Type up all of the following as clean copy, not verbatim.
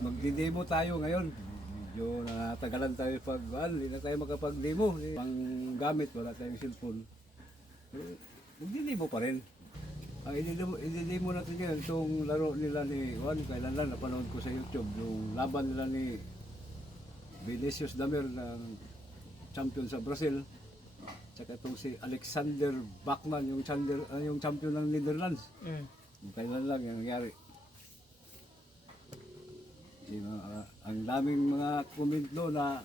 magdi-demo tayo ngayon. Medyo natagalan tayo hindi na tayo makapag-demo. Pang gamit, wala tayong cellphone. Pero magdi-demo pa rin. Ang i-demo natin ngayon, itong laro nila ni Juan, kailan lang napanood ko sa YouTube, yung laban nila ni Vinicius Damer ng champion sa Brazil. Tsaka itong si Alexander Bachmann, yung champion ng Netherlands. Kailan lang yung nangyari. Ang daming mga comment doon na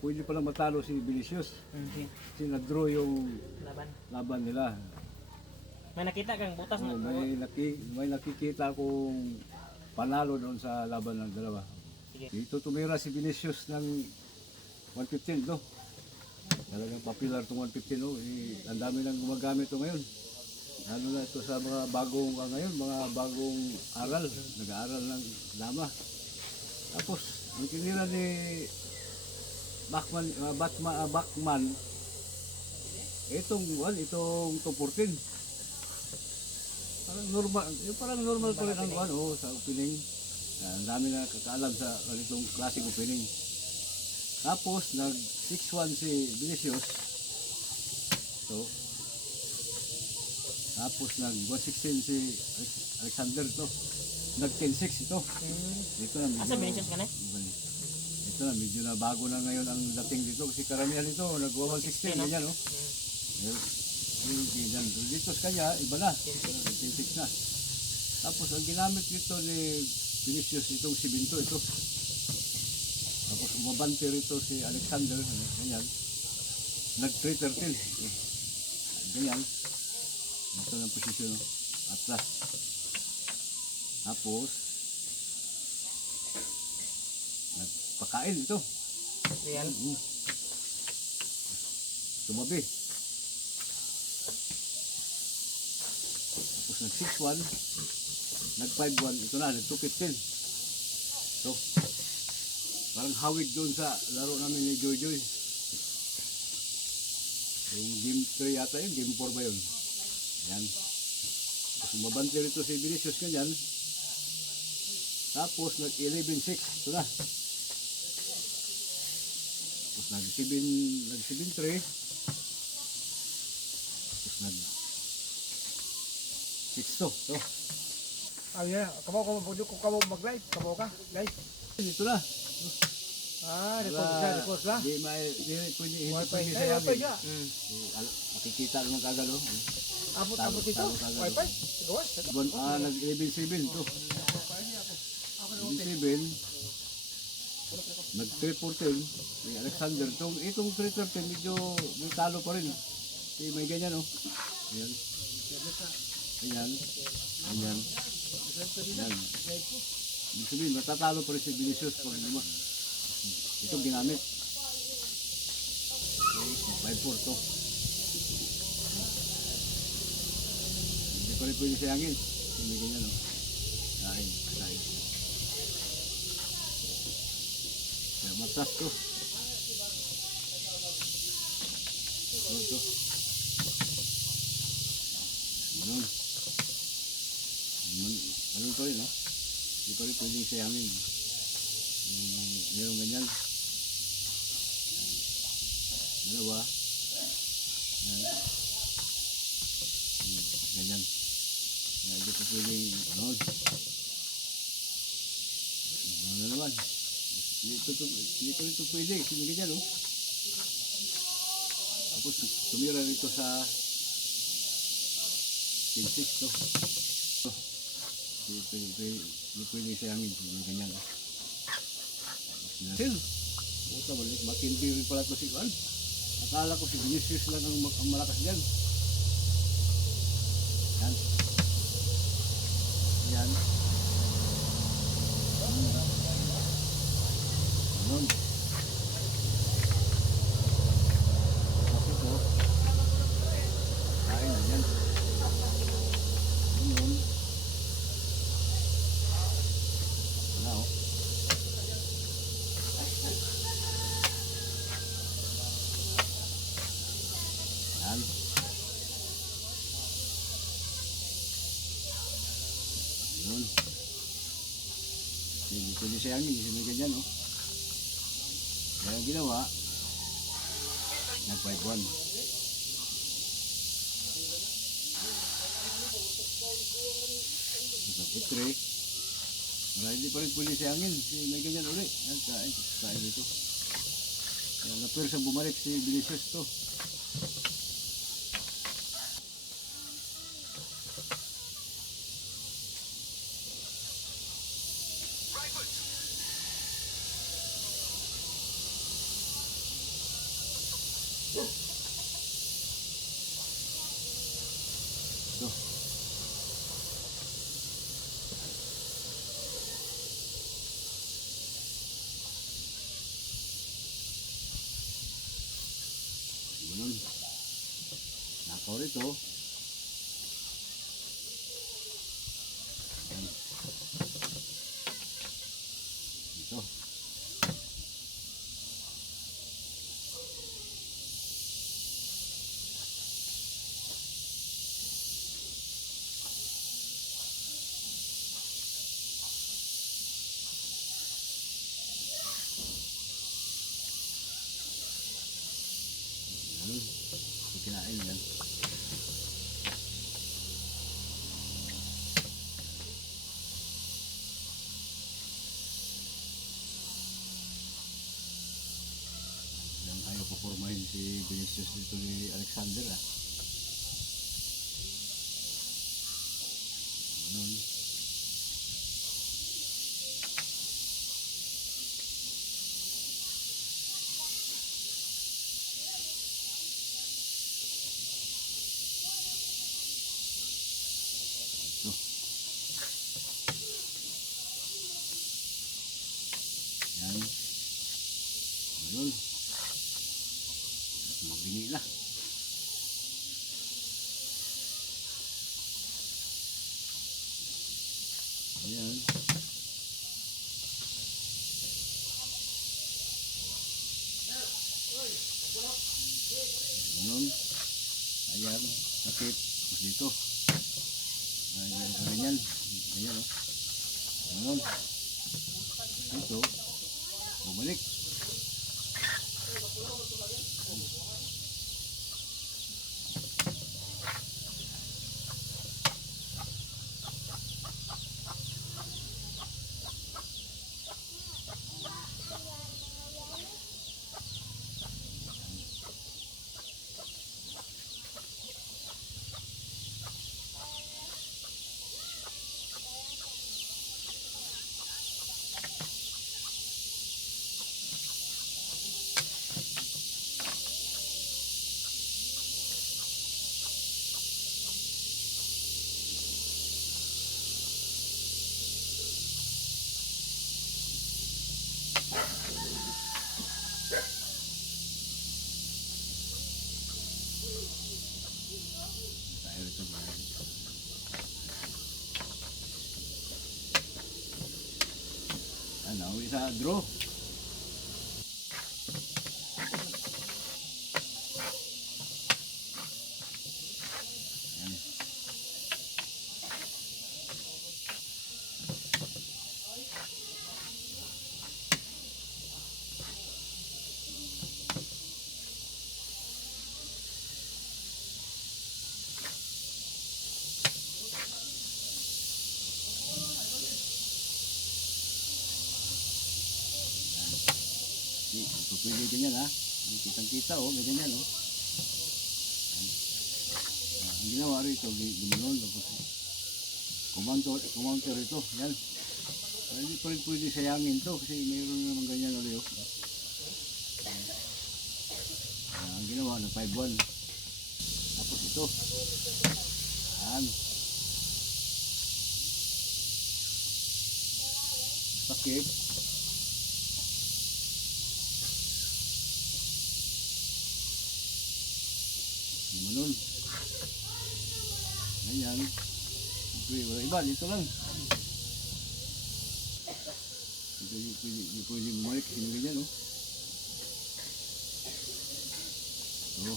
pwede palang matalo si Vinicius. Kasi nag-draw yung laban nila. May nakita kang butas na. May nakikita kong panalo doon sa laban ng dalawa. Dito tumira si Vinicius ng 115 no. Talagang popular itong 115 no. Ang dami nang gumagamit ito ngayon. Ano na ito sa mga bagong mga bagong aral, nag-aaral ng dama. Tapos, ang tinira ni Bachmann, itong 214. Parang normal pa rin ang sa opening. Ang dami na kakaalam sa ganitong klaseng opening. Tapos, nag 6-1 si Vinicius. Tapos nag 116 si Alexander ito. Nag 10-6 ito. Ito na medyo. Asa Vinicius ka na? Ito na medyo na bago na ngayon ang dating dito kasi karamihan ito nag 116 ganyan no. Ganyan. Dito sa kanya iba na. 10-6 na. Tapos ang ginamit dito ni Vinicius itong si Binto ito. Tapos umabante rito si Alexander ganyan. Nag 3-13. Ganyan. Ito ng posisyon, atlas. Tapos, nagpakain ito. Real? Tumabi. Tapos nag 6-1, nag 5-1, ito na, nag 2-15. So, parang hawig doon sa laro namin ni Joy Joy. Yung game 3 yata yun, game 4 ba yun? Yan. Tapos mabante rito si Vinicius ganyan. Tapos nag 11-6. Ito na. Tapos nag 7-3. Tapos nag 6-2. Ito. Yeah. Kamo mag-live. Kamo ka? Live. Ito na. Record na. Hindi pwede Ay, sa siya. Makikita naman kagad o. Abot ito. Wi-Fi. Nag 11-7 ito. 11-7. Nag 3-14. May Alexander. Itong 3-13 medyo may talo pa rin. May ganyan o. Ayan. Ayan. Ayan. Ayan. Ibig sabihin, matatalo pa rin si Vinicius pag itong ginamit. 5-4 to. Hindi pa rin pwede sayangin. Hindi ganyan o. Kain. Kaya matas to. Ito. Ganun pa rin no. Hindi pa rin pwede sayangin. Meron ganyan. Dalawa. Yan. Ganyan. Yan, dito pwedeng ano na naman. Dito ito pwede. Sino ganyan, oh. Tapos tumira rito sa 10-6 to. Dito pwede sayangin. Sino ganyan, oh. Sil. Puta balik. Matindi rin pala ito si Juan. Akala ko si Vinicius lang ang malakas dyan. Yan. Yan. Yan. Tapos ito. Kain na yan. Yan. Wala o. Yan. Yun. hindi pwede sayangin kasi may ganyan oh. Kaya ang ginawa, nag-5-1. Nag-3. Para hindi pa rin pwede sayangin kasi may ganyan ulit. Yan, kain dito. Kaya na-persang bumalik si Vinicius to. Ito. Ganun. Nakaw rito. Yan. Ito. Ganun. Ito kinain yan. Yan ayaw pupormahin si Vinicius dito ni Alexander ah. Ganun. Ito. Yan. Ganun. Mabingi na. Ayan. Ganun. Ayan. Sakit. Tapos dito. Ayan. Ganyan. Ganyan o. Ganun. Ito. Bumalik. Tayo ito mga. Ano, isa draw. Ayan. Ito pwede ganyan ha. Kitang-kita oh, ganyan yan oh. Ayan. Ang ginawa rito, gumanon. Tapos kumounter ito. Yan. Pero hindi pa rin pwede sayangin to kasi mayroon naman ganyan ulit oh. Ang ginawa na 5-1. Tapos ito. Ayan. Sakit. Gumanon. Ganyan. Wala iba, dito lang. Ito yung pwede bumalik kasi may ganyan, no? Oo.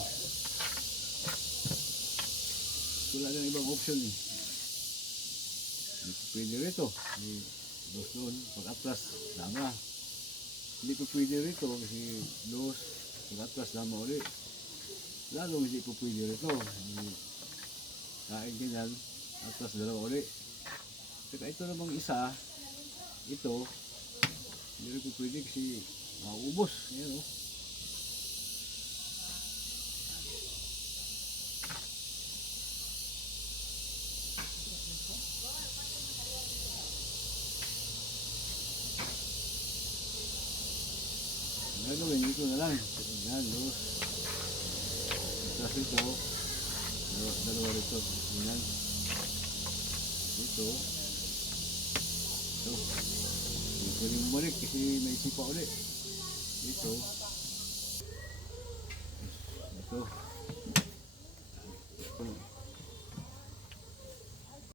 Wala na ibang option, eh. Pwede rito. Dos doon. Pag atras, dama. Hindi po pwede rito kasi dos. Pag atras, dama ulit. Lalo hindi po pwede rito. Kain ganyan, atras dalawa ulit. Saka ito namang isa, ito, hindi rin po pwede kasi mauubos. Ayan o. Gagawin dito na lang. Yan, dos. Tapos ito, dalawa rito. Yan. Ito. Ito. Hindi pwede bumalik kasi may sipa ulit. Ito. Ito. Ito.